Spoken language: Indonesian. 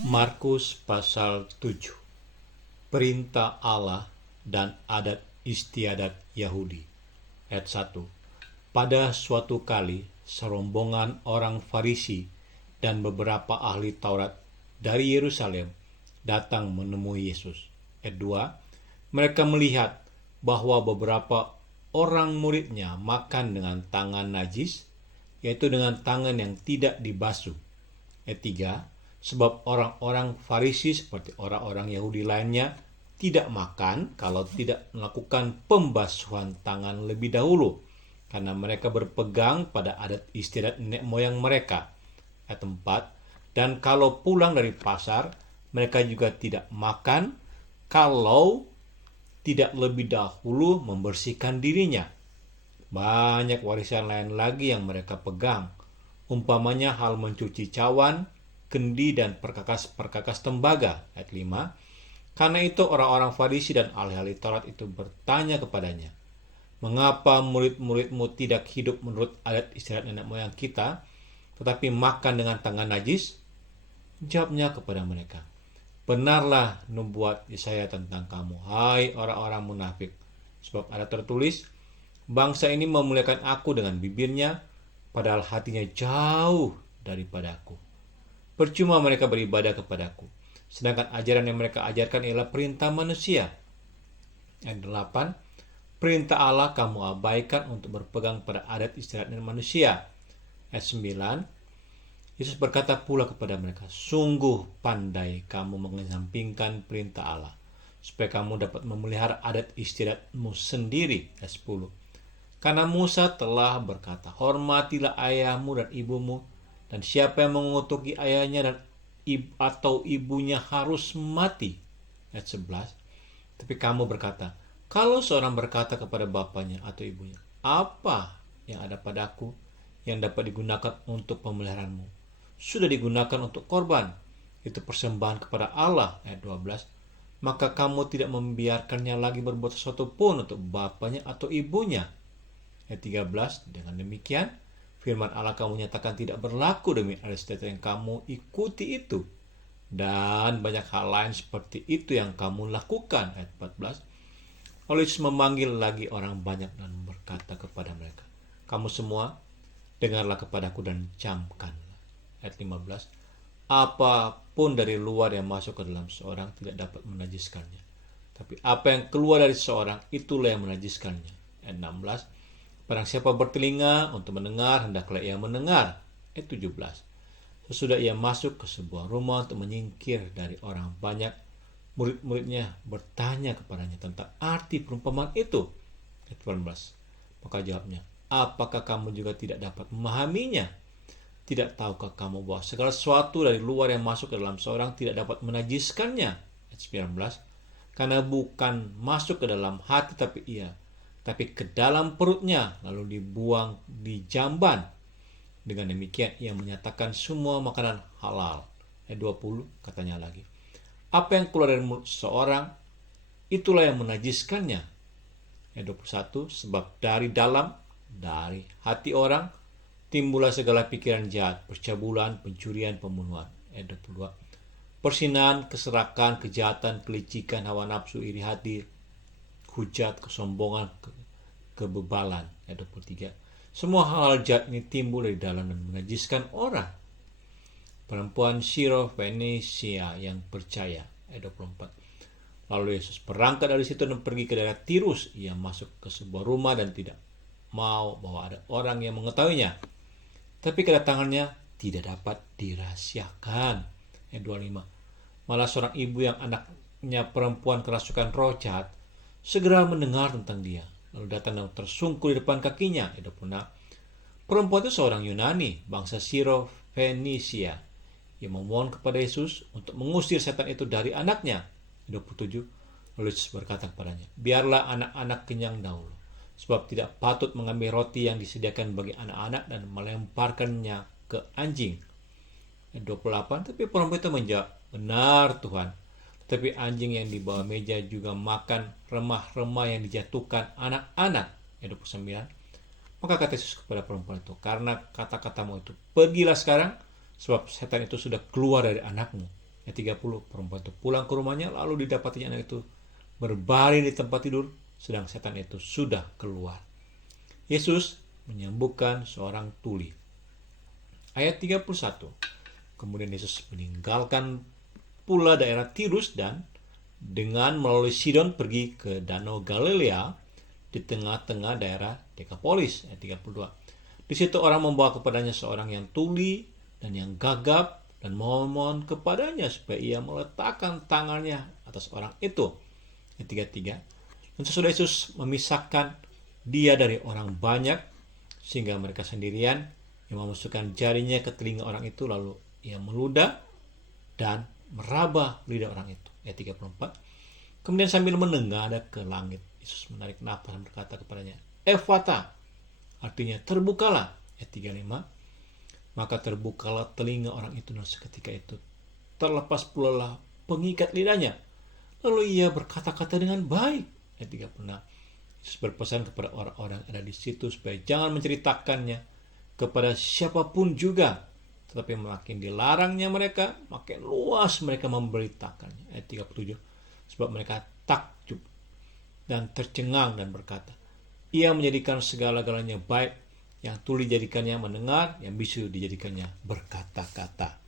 Markus pasal 7. Perintah Allah dan adat istiadat Yahudi. Ayat 1. Pada suatu kali, serombongan orang Farisi dan beberapa ahli Taurat dari Yerusalem datang menemui Yesus. Ayat 2. Mereka melihat bahwa beberapa orang muridnya makan dengan tangan najis, yaitu dengan tangan yang tidak dibasuh. Ayat 3. Sebab orang-orang Farisi seperti orang-orang Yahudi lainnya tidak makan kalau tidak melakukan pembasuhan tangan lebih dahulu, karena mereka berpegang pada adat istiadat nenek moyang mereka. Ayat 4. Dan kalau pulang dari pasar, mereka juga tidak makan kalau tidak lebih dahulu membersihkan dirinya. Banyak warisan lain lagi yang mereka pegang, umpamanya hal mencuci cawan, kendi, dan perkakas-perkakas tembaga. Ayat 5. Karena itu orang-orang Farisi dan ahli-ahli Taurat itu bertanya kepadanya, mengapa murid-muridmu tidak hidup menurut adat istiadat nenek moyang kita, tetapi makan dengan tangan najis? Jawabnya kepada mereka, benarlah nubuat Yesaya tentang kamu, hai orang-orang munafik. Sebab ada tertulis, bangsa ini memuliakan aku dengan bibirnya, padahal hatinya jauh daripadaku. Percuma mereka beribadah kepadaku, sedangkan ajaran yang mereka ajarkan ialah perintah manusia. Ayat 8. Perintah Allah kamu abaikan untuk berpegang pada adat istiadat manusia. Ayat 9. Yesus berkata pula kepada mereka, sungguh pandai kamu mengesampingkan perintah Allah, supaya kamu dapat memelihara adat istiadatmu sendiri. Ayat 10. Karena Musa telah berkata, hormatilah ayahmu dan ibumu, dan siapa yang mengutuki ayahnya dan atau ibunya harus mati. Ayat 11. Tapi kamu berkata, kalau seorang berkata kepada bapaknya atau ibunya, apa yang ada padaku yang dapat digunakan untuk pemeliharaanmu, sudah digunakan untuk korban, itu persembahan kepada Allah. Ayat 12. Maka kamu tidak membiarkannya lagi berbuat sesuatu pun untuk bapaknya atau ibunya. Ayat 13. Dengan demikian, firman Allah kamu nyatakan tidak berlaku demi adat istiadat yang kamu ikuti itu, dan banyak hal lain seperti itu yang kamu lakukan. Ayat 14. Lalu Yesus memanggil lagi orang banyak dan berkata kepada mereka, kamu semua dengarlah kepadaku dan camkanlah. Ayat 15. Apapun dari luar yang masuk ke dalam seorang tidak dapat menajiskannya, tapi apa yang keluar dari seorang itulah yang menajiskannya. Ayat 16. Barang siapa bertelinga untuk mendengar, hendaklah ia mendengar. Ayat 17. Sesudah ia masuk ke sebuah rumah untuk menyingkir dari orang banyak, murid-muridnya bertanya kepadanya tentang arti perumpamaan itu. Ayat 18. Maka jawabnya, apakah kamu juga tidak dapat memahaminya? Tidak tahukah kamu bahwa segala sesuatu dari luar yang masuk ke dalam seorang tidak dapat menajiskannya? Ayat 19. Karena bukan masuk ke dalam hati tapi ke dalam perutnya, lalu dibuang di jamban. Dengan demikian ia menyatakan semua makanan halal. Ayat 20 katanya lagi, apa yang keluar dari mulut seseorang, itulah yang menajiskannya. Ayat 21, sebab dari hati orang timbullah segala pikiran jahat, percabulan, pencurian, pembunuhan. Ayat 22, persinahan, keserakan, kejahatan, kelicikan, hawa nafsu, iri hati, hujat, kesombongan, kebebalan. Ayat 23. Semua hal jahat ini timbul dari dalam dan menajiskan orang. Perempuan Syro-Fenisia yang percaya. Ayat 24. Lalu Yesus berangkat dari situ dan pergi ke daerah Tirus. Ia masuk ke sebuah rumah dan tidak mau bahwa ada orang yang mengetahuinya. Tapi kedatangannya tidak dapat dirahasiakan. Ayat 25. Malah seorang ibu yang anaknya perempuan kerasukan roh jahat segera mendengar tentang dia, lalu datang dan tersungkur di depan kakinya. Ayat 26. Perempuan itu seorang Yunani, bangsa Syro-Fenisia. Ia memohon kepada Yesus untuk mengusir setan itu dari anaknya. Ayat 27. Lalu Yesus berkata kepadanya, biarlah anak-anak kenyang dahulu, sebab tidak patut mengambil roti yang disediakan bagi anak-anak dan melemparkannya ke anjing. Ayat 28. Tapi perempuan itu menjawab, benar Tuhan, tapi anjing yang di bawah meja juga makan remah-remah yang dijatuhkan anak-anak. Ayat 29. Maka kata Yesus kepada perempuan itu, karena kata-katamu itu, pergilah sekarang, sebab setan itu sudah keluar dari anakmu. Ayat 30, perempuan itu pulang ke rumahnya, lalu didapatinya anak itu berbaring di tempat tidur, sedang setan itu sudah keluar. Yesus menyembuhkan seorang tuli. Ayat 31, kemudian Yesus meninggalkan pula daerah Tirus dan dengan melalui Sidon pergi ke Danau Galilea di tengah-tengah daerah Dekapolis. Ayat 32. Di situ orang membawa kepadanya seorang yang tuli dan yang gagap dan memohon kepadanya supaya ia meletakkan tangannya atas orang itu. Ayat 33. Dan sesudah Yesus memisahkan dia dari orang banyak sehingga mereka sendirian, ia memasukkan jarinya ke telinga orang itu, lalu ia meludah dan meraba lidah orang itu. Ayat 34. Kemudian sambil menengadah ke langit, Yesus menarik napas dan berkata kepadanya, Ephata, artinya terbukalah. Ayat 35. Maka terbukalah telinga orang itu, dan seketika itu terlepas pula lah pengikat lidahnya. Lalu ia berkata-kata dengan baik. Ayat 36. Yesus berpesan kepada orang-orang yang ada di situ supaya jangan menceritakannya kepada siapapun juga, tetapi makin dilarangnya mereka, makin luas mereka memberitakannya. Ayat 37. Sebab mereka takjub dan tercengang dan berkata, ia menjadikan segala-galanya baik, yang tuli dijadikannya mendengar, yang bisu dijadikannya berkata-kata.